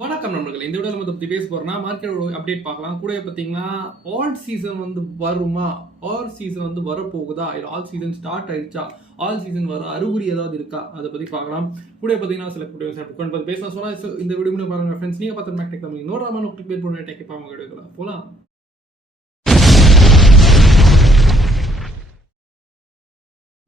வணக்கம் நண்பர்களே. இந்த வீடியோல நம்ம பத்தி பேச போறோம்னா மார்க்கெட்டோட அப்டேட் பார்க்கலாம். கூடவே பார்த்தீங்கன்னா ஆல் சீசன் வந்து வருமா, ஆல் சீசன் வந்து வரப்போகுதா, இல்லை ஆல் சீசன் ஸ்டார்ட் ஆயிடுச்சா, ஆல் சீசன் வர அறிகுறி ஏதாவது இருக்கா, அதை பத்தி பார்க்கலாம். கூடவே பார்த்தீங்கன்னா சில வீடியோஸ் பத்தி பேசலாம். சொன்னா இந்த வீடியோ பாருங்க ஃப்ரெண்ட்ஸ். நீங்க பார்த்த Mac tech Tamil note Raman click பண்ணி டெக் பாங்க வீடியோக்குள்ள போலாம்.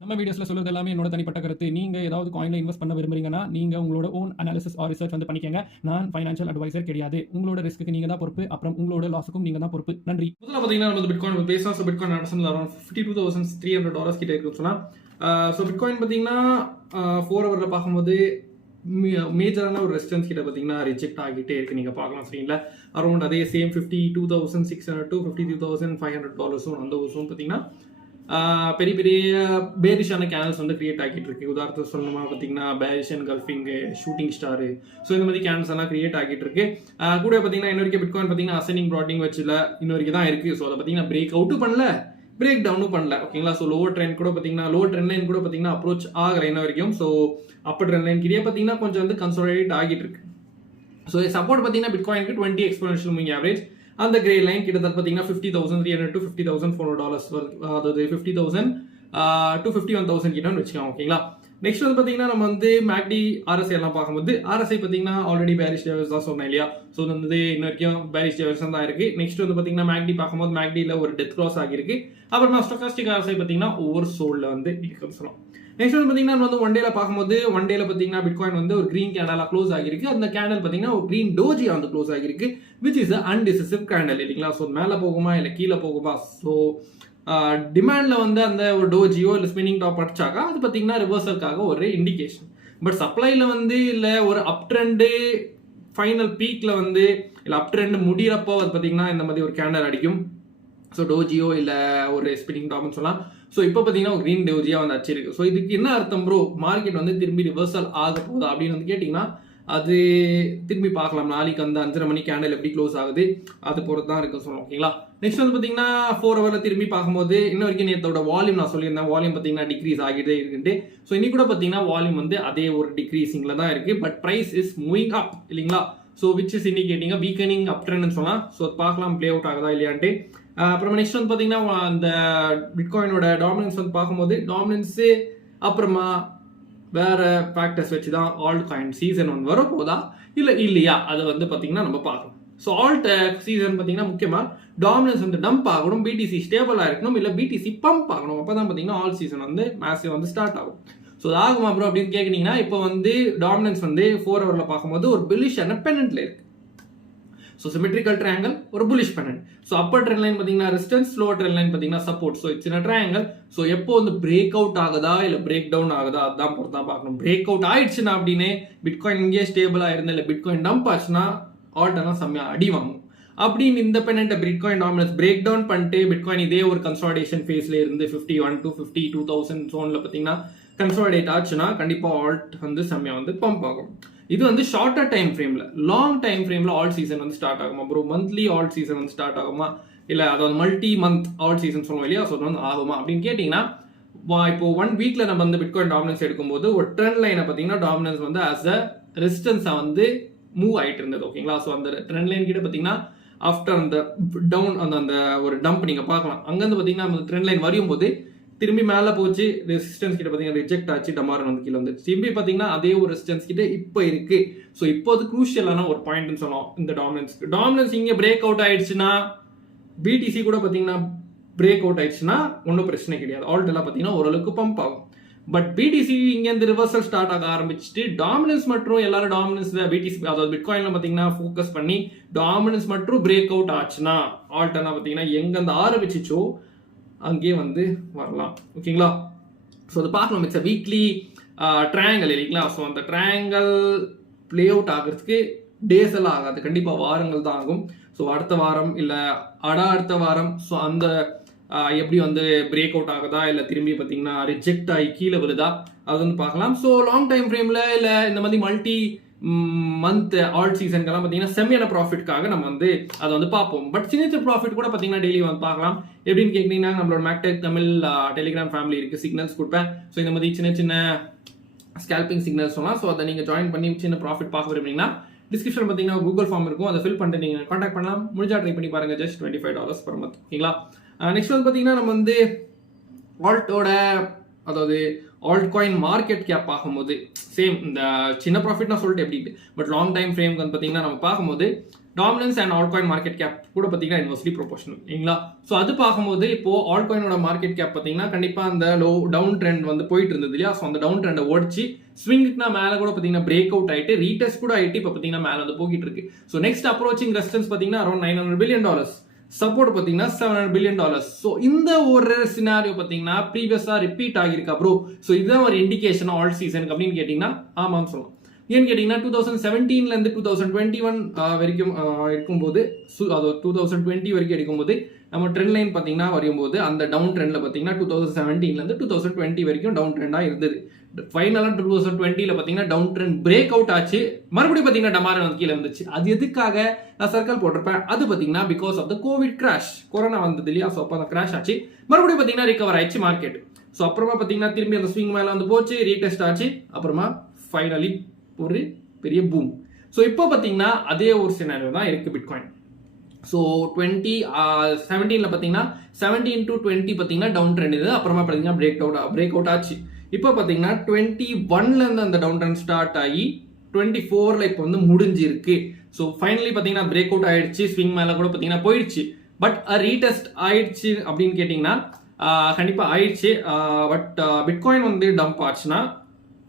நம்ம வீடியோஸ்ல சொல்றது எல்லாமே என்னோட தனிப்பட்ட கருத்து. நீங்க ஏதாவது காயின்ல இன்வெஸ்ட் பண்ண விரும்புறீங்கன்னா நீங்க உங்களோட ஓன் அனாலிசிஸ் ஆர் ரிசர்ச் வந்து பண்ணிக்கங்க. நான் ஃபைனான்ஷியல் அட்வைசர் கிடையாது. உங்களோட ரிஸ்க்கு நீங்க தான் பொறுப்பு, அப்புறம் உங்களோட லாஸுக்கும் நீங்க தான் பொறுப்பு. நன்றி. முதல்ல பாத்தீங்கன்னா நம்ம பிட்காயின் பேசலாம். ஸோ பிட்காயின் நடசன்ல அரௌண்ட் $52,300 கிட்ட இருக்குன்னு சொன்னா. ஸோ பிட்காயின் பாத்தீங்கன்னா 4 ஹவர்ல பார்க்கும்போது மேஜரான ஒரு ரெசிஸ்டன்ஸ் கிட்ட பார்த்தீங்கன்னா ரிஜெக்ட் ஆகிட்டே இருக்கு. நீங்க பார்க்கலாம் ஸ்க்ரீன்ல அரௌண்ட் அதே சேம் $52,600 to $53,500 அந்த ஒரு ஜோன் பார்த்தீங்கன்னா பெரிய பெரிய பேரிஷான கேனல்ஸ் வந்து கிரியேட் ஆகிட்டு இருக்கு. உதாரணத்துக்கு சொல்லணுமா பார்த்தீங்கன்னா பேரிஷன் கல்ஃபிங்கு, ஷூட்டிங் ஸ்டாரு, ஸோ இந்த மாதிரி கேனல்ஸ் எல்லாம் கிரியேட் ஆகிட்டு இருக்கு. கூட பார்த்தீங்கன்னா இன்ன வரைக்கும் பிட்காயின் பார்த்தீங்கன்னா அசெண்டிங் ப்ராட்டிங் வச்சுல இன்ன வரைக்கும் தான் இருக்கு. ஸோ அதை பார்த்தீங்கன்னா பிரேக் அவுட்டும் பண்ணல, பிரேக் டவுனும் பண்ணல. ஓகேங்களா. ஸோ லோவர் ட்ரெண்ட் கூட பார்த்தீங்கன்னா லோவர் ட்ரெண்ட் லைன் கூட பார்த்தீங்கன்னா அப்ரோச் ஆகல இன்ன வரைக்கும். ஸோ அப்பர் ட்ரெண்ட் லைன் கிட்டே பார்த்தீங்கன்னா கொஞ்சம் வந்து கன்சாலிடேட் ஆகிட்டு இருக்கு. ஸோ சப்போர்ட் பார்த்தீங்கன்னா பிட்காயினுக்கு 20 எக்ஸ்போனென்ஷியல் மூவிங் ஆவரேஜ். அந்த கிரே லைன் கிட்டத்தட்ட பார்த்தீங்கன்னா $50,300 to $50,400, அதாவது 50,000 to 51,000 கிட்டன்னு வச்சுக்கோங்க. ஓகேங்களா. நெக்ஸ்ட் வந்து பார்த்தீங்கன்னா நம்ம வந்து மேக்டி ஆர்எஸ்ஐ எல்லாம் பார்க்கும்போது ஆர்எஸ்ஐ பார்த்தீங்கன்னா ஆல்ரெடி பேரிஷ் டேவர்ஸ் தான் சொன்னேன் இல்லையா. ஸோ வந்து இன்ன வரைக்கும் பேரிஷ் டேவர்ஸ் தான் இருக்கு. நெக்ஸ்ட் வந்து பார்த்தீங்கன்னா மேக்டி பார்க்கும்போது மேக்டியில் ஒரு டெத் கிராஸ் ஆகிருக்கு. அப்புறமா ஸ்டோகாஸ்டிக் ஆர்எஸ்ஐ பார்த்தீங்கன்னா ஓவர் சோல்ல வந்து இருக்குன்னு சொல்லலாம். நெக்ஸ்ட் வந்து பார்த்தீங்கன்னா வந்து ஒன் டேல பார்க்கும்போது ஒன் டேல பார்த்தீங்கன்னா பிட்காயின் வந்து ஒரு கிரீன் கேண்டலா க்ளோஸ் ஆகிருக்கு. அந்த கேண்டல் பார்த்தீங்கன்னா ஒரு கிரீன் டோஜியா வந்து க்ளோஸ் ஆகிருக்கு, விச் இஸ் அன்டிசிசிவ் கேண்டல் இல்லைங்களா. ஸோ மேலே போகுமா இல்லை கீழே போகுமா. ஸோ டிமாண்ட்ல வந்து அந்த ஒரு டோஜியோ இல்லை ஸ்பின்னிங் டாப் அடிச்சாக்கா அது பார்த்தீங்கன்னா ரிவர்சலுக்காக ஒரு இண்டிகேஷன். பட் சப்ளைல வந்து இல்லை ஒரு அப் ட்ரெண்டு ஃபைனல் பீக்ல வந்து இல்லை அப் ட்ரெண்ட் முடிகிறப்போ அது பார்த்தீங்கன்னா இந்த மாதிரி ஒரு கேண்டல் அடிக்கும். ஸோ டோஜியோ இல்லை ஒரு ஸ்பின்னிங் டாப்னு சொல்லலாம். ஸோ இப்போ பார்த்தீங்கன்னா ஒரு கிரீன் டோஜியா வந்து அச்சிருக்கு. ஸோ இதுக்கு என்ன அர்த்தம் ப்ரோ, மார்க்கெட் வந்து திரும்பி ரிவர்சல் ஆக போகுதா அப்படின்னு வந்து கேட்டிங்கன்னா அது திரும்பி பார்க்கலாம். நாளைக்கு அந்த 5:30 மணி கேண்டல் எப்படி க்ளோஸ் ஆகுது அது பொறுத்து தான் இருக்கு சொல்லணும். ஓகேங்களா. நெக்ஸ்ட் வந்து பார்த்தீங்கன்னா 4 ஹவரில் திரும்பி பார்க்கும்போது இன்ன வரைக்கும் நேற்றோட வால்யூம் நான் சொல்லியிருந்தேன், வால்யூம் பார்த்தீங்கன்னா டிக்ரீஸ் ஆகிட்டே இருக்குன்ட்டு. ஸோ இன்னைக்கு கூட பார்த்தீங்கன்னா வால்யூம் வந்து அதே ஒரு டிக்ரீசிங்கில் தான் இருக்கு. But price is moving up இல்லைங்களா. So which is indicating weakening up ட்ரெண்ட்னு சொல்லலாம். ஸோ பார்க்கலாம் ப்ளே அவுட் ஆகுதா இல்லையான்ட்டு. அப்புறமா நெக்ஸ்ட் வந்து பார்த்தீங்கன்னா அந்த பிட்காயினோட டாமினன்ஸ் வந்து பார்க்கும்போது டாமினன்ஸு அப்புறமா வேற ஃபேக்டர்ஸ் வச்சு தான் ஆல்ட் காயின் சீசன் ஒன்று வரப்போதா இல்லை இல்லையா அதை வந்து பார்த்தீங்கன்னா நம்ம பார்க்கணும். ஸோ ஆல்ட் சீசன் பார்த்தீங்கன்னா முக்கியமாக டாமினன்ஸ் வந்து டம்ப் ஆகணும், பிடிசி ஸ்டேபிளாக இருக்கணும், இல்லை பிடிசி பம்ப் ஆகணும். அப்போ தான் பார்த்தீங்கன்னா ஆல் சீசன் வந்து மேசிவ் வந்து ஸ்டார்ட் ஆகும். ஸோ அது ஆகுமா ப்ரோ அப்படின்னு கேட்குறீங்கன்னா இப்போ வந்து டாமினன்ஸ் வந்து 4 ஹவரில் பார்க்கும்போது ஒரு பெல்லிஷான பெனன்ட்ல இருக்கு. ஸோ சிமெட்ரிக்கல் ட்ரையாங்கல் ஒரு bullish pennant. So upper trend line பார்த்தீங்கன்னா ரெசிஸ்டன்ஸ், லோவர் ட்ரெண்ட் லைன் பார்த்தீங்கன்னா support. So it's triangle. So எப்போ வந்து பிரேக் அவுட் ஆகுதா இல்லை பிரேக் டவுன் ஆகுதா அதுதான் பொறுத்தா பார்க்கணும். பிரேக் அவுட் ஆயிடுச்சுன்னா அப்படின்னு பிட்காயின் இங்கே ஸ்டேபிளாக இருந்தால் இல்லை பிட்காயின் டம்ப் ஆச்சுன்னா ஆல்ட்டெல்லாம் செம்மையாக அடி வாங்கும். அப்படின்னு இந்த பெனன்ட்டை பிட்காயின் டாமினன்ஸ் பிரேக் டவுன் பண்ணிட்டு பிட்காயின் இதே ஒரு கன்சாலிடேஷன் ஃபேஸ்ல இருந்து 51 to 52,000 ஜோன்ல பார்த்தீங்கன்னா கன்சாலிடேட் ஆச்சுன்னா கண்டிப்பாக ஆல்ட் வந்து செம்மையாக வந்து பம்ப் ஆகும். இது வந்து ஷார்ட்டர் டைம் ஃப்ரேம்ல. லாங் டைம் ஃப்ரேம்ல ஆல் சீசன் வந்து ஸ்டார்ட் ஆகுமா ப்ரோ, மந்த்லி ஆல் சீசன் வந்து ஸ்டார்ட் ஆகுமா இல்லை அதாவது மல்டி மந்த் ஆல் சீசன் சொல்லுவோம் இல்லையா. ஸோ வந்து ஆகுமா அப்படின்னு கேட்டிங்கன்னா இப்போ 1 வீக்ல நம்ம வந்து பிட்காயின் டாமினன்ஸ் எடுக்கும்போது ஒரு ட்ரெண்ட் லைனை பார்த்தீங்கன்னா டாமினன்ஸ் வந்து ஆஸ் அ ரெசிஸ்டன்ஸா வந்து மூவ் ஆகிட்டு இருந்தது. ஓகேங்களா. ஸோ அந்த ட்ரெண்ட் லைன் கிட்ட பார்த்தீங்கன்னா ஆஃப்டர் அந்த டவுன் அந்த ஒரு டம்ப் நீங்க பார்க்கலாம். அங்கேருந்து பார்த்தீங்கன்னா அந்த ட்ரெண்ட் லைன் வரும்போது திரும்பி மேலே போச்சு, ரெசிஸ்டன்ஸ் கிட்ட பார்த்தீங்கன்னா ரிஜெக்ட் ஆச்சு, டமாரன் வந்து கீழே வந்து திரும்பி பார்த்தீங்கன்னா அதே ஒரு ரெசிஸ்டன்ஸ் கிட்ட இப்போ இருக்கு. ஸோ இப்போ அது குரூஷியலான ஒரு பாயிண்ட்னு சொன்னோம் இந்த டாமினன்ஸ்க்கு. டாமினன்ஸ் இங்கே பிரேக் அவுட் ஆயிடுச்சுன்னா பிடிசி கூட பார்த்தீங்கன்னா பிரேக் அவுட் ஆயிடுச்சுன்னா ஒன்றும் பிரச்சனை கிடையாது. ஆல்ட் எல்லாம் பார்த்தீங்கன்னா ஓரளவுக்கு பம்ப் ஆகும். பட் பிடிசி இங்கேருந்து ரிவர்சல் ஸ்டார்ட் ஆக ஆரம்பிச்சுட்டு டாமினன்ஸ் மற்றும் எல்லாரும் டாமினன்ஸ் பிடிசி அதாவது பிட்காயின்ல பார்த்தீங்கன்னா ஃபோக்கஸ் பண்ணி டாமினன்ஸ் மற்றும் பிரேக் அவுட் ஆச்சுன்னா ஆல்ட் எல்லாம் பார்த்தீங்கன்னா எங்கேருந்து ஆரம்பிச்சிச்சோ அங்கே வந்து வரலாம். ஓகேங்களா. ஸோ அதை பார்க்கணும். இட்ஸ் வீக்லி ட்ரையாங்கல் இல்லைங்களா. ஸோ அந்த ட்ரையாங்கல் பிளே அவுட் ஆகிறதுக்கு டேஸ் எல்லாம் ஆகாது, கண்டிப்பாக வாரங்கள் தான் ஆகும். ஸோ அடுத்த வாரம் இல்லை அடுத்த வாரம் ஸோ அந்த எப்படி வந்து பிரேக் அவுட் ஆகுதா இல்லை திரும்பி பார்த்தீங்கன்னா ரிஜெக்ட் ஆகி கீழே விழுதா அது வந்து பார்க்கலாம். ஸோ லாங் டைம் ஃப்ரேமில் இல்லை இந்த மாதிரி மல்டி மந்த் ஆல்ட் சீசனுக்கெல்லாம் பார்த்தீங்கன்னா செம்மையான ப்ராஃபிட்காக நம்ம வந்து அதை வந்து பார்ப்போம். பட் சின்ன ப்ராஃபிட் கூட பார்த்தீங்கன்னா டெய்லி வந்து பார்க்கலாம். எப்படின்னு கேட்குறீங்கன்னா நம்மளோட Mac tech Tamil telegram family இருக்குது, சிக்னல்ஸ் கொடுப்பேன். ஸோ இந்த மாதிரி சின்ன ஸ்கேல்பிங் சிக்னல்ஸ் சொல்லலாம். ஸோ அதை நீங்கள் ஜாயின் பண்ணி சின்ன ப்ராஃபிட் பார்க்க விரும்புறீங்கன்னா டிஸ்கிரிப்ஷன் பார்த்தீங்கன்னா கூகுள் ஃபார்ம் இருக்கும், அதை ஃபில் பண்ணிட்டு நீங்கள் காண்டாக்ட் பண்ணலாம். முடிஞ்சா ட்ரை பண்ணி பாருங்க, ஜஸ்ட் $25 per month. ஓகேங்களா. நெக்ஸ்ட் வந்து பார்த்தீங்கன்னா நம்ம வந்து ஆல்ட்டோட அதாவது ஆல்ட் காயின் மார்க்கெட் கேப் பார்க்கும்போது சேம் இந்த சின்ன ப்ராஃபிட் நான் சொல்லிட்டு எப்படி பட் லாங் டைம் ஃப்ரேம்க்கு வந்து பார்த்தீங்கன்னா நம்ம பார்க்கும்போது dominance and alt coin market cap கூட பார்த்தீங்கன்னா இன்வெர்ஸ்லி ப்ரொபோஷனல். இல்லைங்களா. ஸோ அது பார்க்கும்போது இப்போ ஆல்ட் காயினோட மார்க்கெட் கேப் பார்த்தீங்கன்னா கண்டிப்பாக அந்த டவுன் ட்ரெண்ட் வந்து போயிட்டு இருந்தது இல்லையா. ஸோ அந்த டவுன் ட்ரெண்டை ஓடிச்சு ஸ்விங்குக்குனா மேலே கூட பார்த்தீங்கன்னா பிரேக் அவுட் ஆயிட்டு ரீடெஸ்ட் கூட ஆயிட்டு இப்போ பார்த்தீங்கன்னா மேலே வந்து போயிட்டு இருக்கு. ஸோ நெக்ஸ்ட் அப்ரோச்சிங் ரெசிஸ்டன்ஸ் பார்த்தீங்கன்னா அரௌண்ட் $900 billion, சப்போர்ட் பார்த்தீங்கன்னா $700 billion. ஸோ இந்த ஒரு சினாரியோ பார்த்தீங்கன்னா ப்ரீவியஸாக ரிப்பீட் ஆகியிருக்கா ப்ரோ. ஸோ இதுதான் ஒரு இண்டிகேஷன் ஆல்ட் சீசனுக்கு அப்படின்னு கேட்டிங்கன்னா ஆமான்னு சொல்லலாம். ஏன்னு கேட்டிங்கன்னா 2017 2021 வரைக்கும் இருக்கும்போது அது 2020 வரைக்கும் எடுக்கும்போது நம்ம ட்ரெண்ட் லைன் பார்த்தீங்கன்னா வரும்போது அந்த டவுன் ட்ரெண்டில் பார்த்தீங்கன்னா 2017 2020 வரைக்கும் டவுன் ட்ரெண்டாக இருந்தது. ஃபைனலாக 2020 பார்த்தீங்கன்னா டவுன் ட்ரெண்ட் பிரேக் அவுட் ஆச்சு, மறுபடியும் பார்த்தீங்கன்னா டமாரன் வந்து கீழே வந்துச்சு. அது எதுக்காக நான் சர்க்கிள் போட்டிருப்பேன், அது பார்த்தீங்கன்னா because of the covid crash, corona வந்தது இல்லையா. ஸோ அப்போ அந்த கிராஷ் ஆச்சு, மறுபடியும் பார்த்தீங்கன்னா ரிகவர் ஆயிடுச்சு மார்க்கெட். ஸோ அப்புறமா பார்த்தீங்கன்னா திரும்பி அந்த ஸ்விங் மேலே வந்து போச்சு, ரீடெஸ்ட் ஆச்சு, அப்புறமா ஃபைனலி ஒரு பெரிய பூம். ஸோ இப்போ பார்த்தீங்கன்னா அதே ஒரு சினாரியோ தான் இருக்கு பிட்காயின். ஸோ 2017 பார்த்தீங்கன்னா 17 to 20 பார்த்தீங்கன்னா டவுன் ட்ரெண்ட் இது, அப்புறமா பார்த்தீங்கன்னா பிரேக் அவுட் ஆச்சு. இப்போ பார்த்தீங்கன்னா 21 அந்த டவுன் ட்ரெண்ட் ஸ்டார்ட் ஆகி 24 இப்போ வந்து முடிஞ்சிருக்கு. ஸோ ஃபைனலி பார்த்தீங்கன்னா பிரேக் அவுட் ஆயிடுச்சு, ஸ்விங் மேலே கூட பார்த்தீங்கன்னா போயிடுச்சு. பட் ரீடெஸ்ட் ஆயிடுச்சு அப்படின்னு கேட்டிங்கன்னா கண்டிப்பாக ஆயிடுச்சு. பட் பிட்காயின் வந்து டம்ப் ஆச்சுன்னா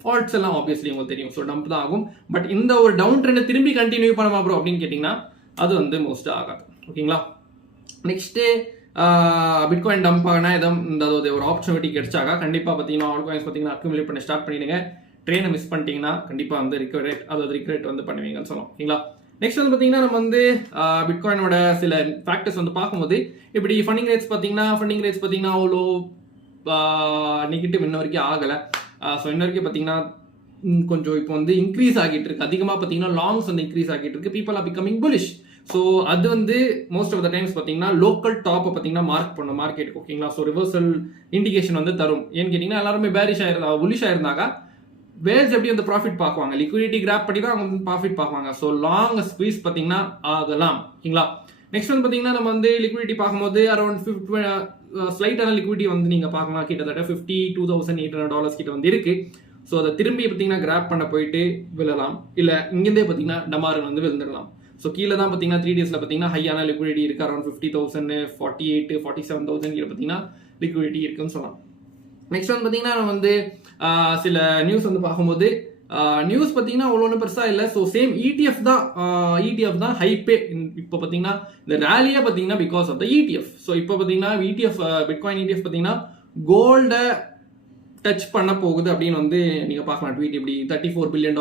ஃபால்ட்ஸ் எல்லாம் ஆப்வியஸ்லி உங்களுக்கு தெரியும், ஸோ டம்ப் தான் ஆகும். பட் இந்த ஒரு டவுன் ட்ரெண்டை திரும்பி கண்டினியூ பண்ணமா ப்ரோ அப்படின்னு கேட்டிங்கன்னா அது வந்து மோஸ்ட் ஆகாது. ஓகேங்களா. நெக்ஸ்ட்டு பிட்காயின் டம்ப் ஆகினா எதாவது ஒரு ஆப்பர்ச்சுனிட்டி கிடைச்சாக்கா கண்டிப்பாக பார்த்தீங்கன்னா ஆல் காயின்ஸ் பார்த்தீங்கன்னா அக்யூமுலேட் பண்ணி ஸ்டார்ட் பண்ணிடுங்க. ட்ரெயினை மிஸ் பண்ணிட்டீங்கன்னா கண்டிப்பாக வந்து ரிக்ரெட் வந்து பண்ணுவீங்கன்னு சொல்லலாம். ஓகேங்களா. நெக்ஸ்ட் வந்து பார்த்தீங்கன்னா நம்ம வந்து பிட்காயினோட சில ஃபேக்டர்ஸ் வந்து பார்க்கும்போது இப்படி ஃபண்டிங் ரேட்ஸ் பார்த்தீங்கன்னா அவ்வளோ நெகட்டிவ் இன்ன வரைக்கும் ஆகலை. ஸோ இன்ன வரைக்கும் பார்த்தீங்கன்னா கொஞ்சம் இப்போ வந்து இன்க்ரீஸ் ஆகிட்டு இருக்கு, அதிகமாக பார்த்தீங்கன்னா லாங்ஸ் வந்து இன்க்ரீஸ் ஆகிட்டு இருக்கு, people are becoming bullish. So அது வந்து மோஸ்ட் ஆஃப் த டைம்ஸ் பார்த்தீங்கன்னா லோக்கல் டாப்பை பார்த்தீங்கன்னா மார்க் பண்ணும் மார்க்கெட்டுக்கு. ஓகேங்களா. ஸோ ரிவர்சல் இண்டிகேஷன் வந்து தரும். ஏன்னு கேட்டிங்கன்னா எல்லாருமே புலிஷ் ஆயிருந்தாங்க, வேர்ஸ் எப்படி வந்து ப்ராஃபிட் பார்க்குவாங்க, லிக்விடிட்டி கிராப் பண்ணி தான் அவங்க வந்து ப்ராஃபிட் பார்க்குவாங்க. ஸோ லாங் ஸ்குவீஸ் பார்த்தீங்கன்னா ஆகலாம். ஓகேங்களா. நெக்ஸ்ட் வந்து பார்த்தீங்கன்னா நம்ம வந்து லிக்விடிட்டி பார்க்கும்போது அரௌண்ட் ஸ்லைட்டான லிக்விடிட்டி வந்து நீங்கள் பார்க்கலாம், கிட்டத்தட்ட $52,800 கிட்ட வந்து இருக்கு. ஸோ அதை திரும்பி பார்த்தீங்கன்னா கிராப் பண்ண போயிட்டு விழலாம், இல்லை இங்கேருந்தே பார்த்தீங்கன்னா டமாரன் வந்து விழுந்துடலாம். ஸோ கீழே தான் பார்த்தீங்கன்னா 3 daysல பார்த்தீங்கன்னா ஹையான லிக்விடிட்டி இருக்கு, அரௌண்ட் 50,000 48 47,000 கிட்ட பார்த்தீங்கன்னா லிக்விடிட்டி இருக்குன்னு சொல்லலாம். நெக்ஸ்ட் வந்து பார்த்தீங்கன்னா நம்ம வந்து சில நியூஸ் வந்து பார்க்கும்போது நியூஸ் பார்த்தீங்கன்னா அவ்வளோ ஒன்றும் பெருசாக இல்லை. ஸோ சேம் இடிஎஃப் தான் ஹைப்பே. இப்போ பார்த்தீங்கன்னா இந்த ரேலியே பார்த்தீங்கன்னா because of the ETF. So இப்போ பார்த்தீங்கன்னா பிட்காயின் இடிஎஃப் பார்த்தீங்கன்னா கோல்டை டச் பண்ண போகுது அப்படின்னு வந்து நீங்கள் பார்க்கலாம். ட்வீட் இப்படி $34 billion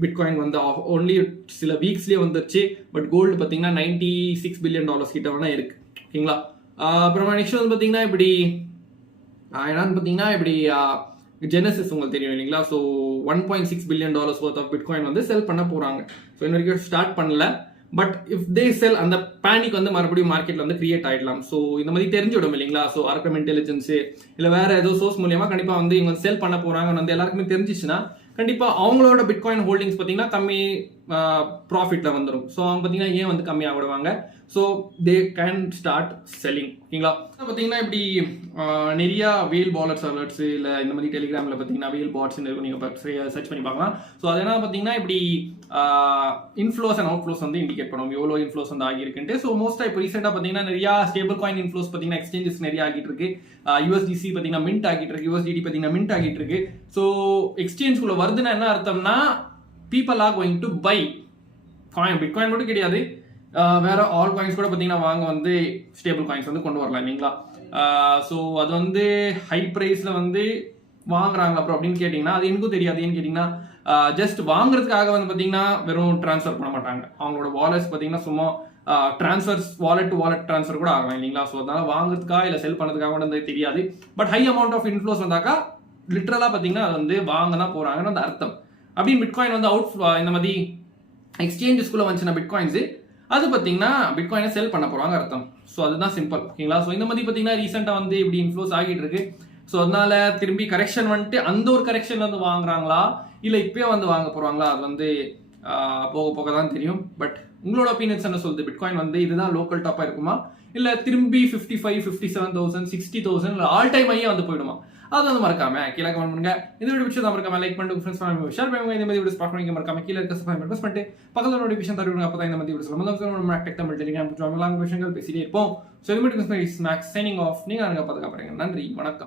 பிட்காயின் வந்து ஒன்லி சில வீக்ஸ்லேயே வந்துருச்சு. பட் கோல்டு பார்த்தீங்கன்னா $96 billion கிட்ட வேணா இருக்கு. ஓகேங்களா. அப்புறமா நெக்ஸ்ட் வந்து பார்த்தீங்கன்னா இப்படி என்னன்னு பார்த்தீங்கன்னா இப்படி ஜெனசிஸ் உங்களுக்கு தெரியும் இல்லைங்களா. So $1.6 billion worth of bitcoin வந்து செல் பண்ண போகிறாங்க. ஸோ இன்ன வரைக்கும் ஸ்டார்ட் பண்ணல, பட் இஃப் தே செல் அந்த பேனிக் வந்து மறுபடியும் மார்க்கெட்டில் வந்து கிரியேட் ஆகிடலாம். ஸோ இந்த மாதிரி தெரிஞ்சுவிடும் இல்லைங்களா. ஸோ ஆர்கம் இன்டெலிஜென்ஸு இல்லை வேறு ஏதோ சோர்ஸ் மூலியமாக கண்டிப்பாக வந்து இவங்க செல் பண்ண போகிறாங்கன்னு வந்து எல்லாருக்குமே தெரிஞ்சிச்சுன்னா கண்டிப்பாக அவங்களோட பிட்காயின் ஹோல்டிங்ஸ் பார்த்தீங்கன்னா கம்மி ப்ராஃபிட்டில் வந்துடும். ஸோ அவங்க பார்த்தீங்கன்னா ஏன் வந்து கம்மியாக விடுவாங்க. So they can start selling. ஓகேங்களா. பார்த்தீங்கன்னா இப்படி நிறையா வேல் பாலர்ஸ் அலர்ட்ஸ் இல்லை இந்த மாதிரி டெலிகிராமில் பார்த்தீங்கன்னா வேல் பாட்ஸ் நீங்கள் சர்ச் பண்ணி பார்க்கலாம். ஸோ அது என்ன பார்த்தீங்கன்னா இப்படி இன்ஃப்ளோஸ் அண்ட் அவுட் ஃப்ளோஸ் வந்து இண்டிகேட் பண்ணுவோம், எவ்வளோ இன்ஃப்ளோஸ் வந்து ஆகியிருக்குன்ட்டு. ஸோ மோஸ்ட்டாக இப்போ ரீசெண்டாக பார்த்தீங்கன்னா நிறையா ஸ்டேபிள் காயின் இன்ஃப்ளோஸ் பார்த்தீங்கன்னா எக்ஸ்சேஞ்சஸ் நிறைய ஆகிட்டு இருக்கு. USDC பார்த்தீங்கன்னா மின்ட் ஆகிட்டு இருக்கு, USDT பார்த்தீங்கன்னா மின்ட் ஆகிட்டு இருக்கு. ஸோ எக்ஸ்சேஞ்சுக்குள்ள வருதுன்னா என்ன அர்த்தம்னா people are going to buy coin. Bitcoin மட்டும் கிடையாது, வேற ஆல் காயின்ஸ் கூட பார்த்தீங்கன்னா வாங்க வந்து ஸ்டேபிள் காயின்ஸ் வந்து கொண்டு வரலாம் இல்லைங்களா. ஸோ அது வந்து ஹை ப்ரைஸில் வந்து வாங்குறாங்க அப்புறம் அப்படின்னு கேட்டிங்கன்னா அது எனக்கும் தெரியாது. ஏன்னு கேட்டிங்கன்னா ஜஸ்ட் வாங்குறதுக்காக வந்து பார்த்தீங்கன்னா வெறும் ட்ரான்ஸ்ஃபர் பண்ண மாட்டாங்க. அவங்களோட வாலெட்ஸ் பார்த்தீங்கன்னா சும்மா transfers wallet to wallet transfer கூட ஆகலாம் இல்லைங்களா. ஸோ அதனால வாங்குறதுக்காக இல்லை செல் பண்ணதுக்காக கூட வந்து தெரியாது. But high amount of inflows வந்தாக்கா லிட்டரலாக பார்த்தீங்கன்னா அது வந்து வாங்க தான் போகிறாங்கன்னு அந்த அர்த்தம். அப்படின்னு பிட்காயின் வந்து இந்த மாதிரி எக்ஸ்சேஞ்சஸ்குள்ளே வந்துச்சுன்னா பிட்காயின்ஸு அது பார்த்தீங்கன்னா பிட்காயினை செல் பண்ண போகிறாங்க அர்த்தம். ஸோ அதுதான் சிம்பிள். ஓகேங்களா. ஸோ இந்த மாதிரி பார்த்தீங்கன்னா ரீசெண்டாக வந்து இப்படி இன்ஃப்ளோஸ் ஆகிட்டு இருக்கு. ஸோ அதனால திரும்பி கரெக்ஷன் வந்துட்டு அந்த ஒரு கரெக்ஷன் வந்து வாங்குறாங்களா இல்லை இப்பயே வந்து வாங்க போகிறாங்களா அது வந்து போக போக தான் தெரியும். பட் உங்களோட ஒப்பீனியன்ஸ் என்ன சொல்லுது? பிட்காயின் வந்து இதுதான் லோக்கல் டாப்பாக இருக்குமா, இல்லை திரும்பி 55, 57,000, 60,000 ஆல் டைம் ஐயே வந்து போயிடுமா? அது வந்து மறக்காம கீழே கமெண்ட் பண்ணுங்க. இந்த வீடியோ பிடிச்சதா மறக்காம லைக் பண்ணிட்டு ஃப்ரெண்ட்ஸ் ஷேர் பண்ணுங்க. இந்த மாதிரி வீடியோஸ் பார்க்கணும் மறக்காம கீழே இருக்க சப்ஸ்கிரைப் ப்ரெஸ் பண்ணிட்டு பக்கத்துல நோட்டிஃபிகேஷன் தருவீங்க. அப்பதான் இந்த மாதிரி வீடியோஸ் நம்ம டெக் தமிழ் டெலிகிராம் விஷயங்கள் பேசிட்டே இருப்போம். ஸோ இது மட்டும் மேக்ஸ் சைனிங் ஆஃப். நீங்க பாதுகாப்புறீங்க. நன்றி, வணக்கம்.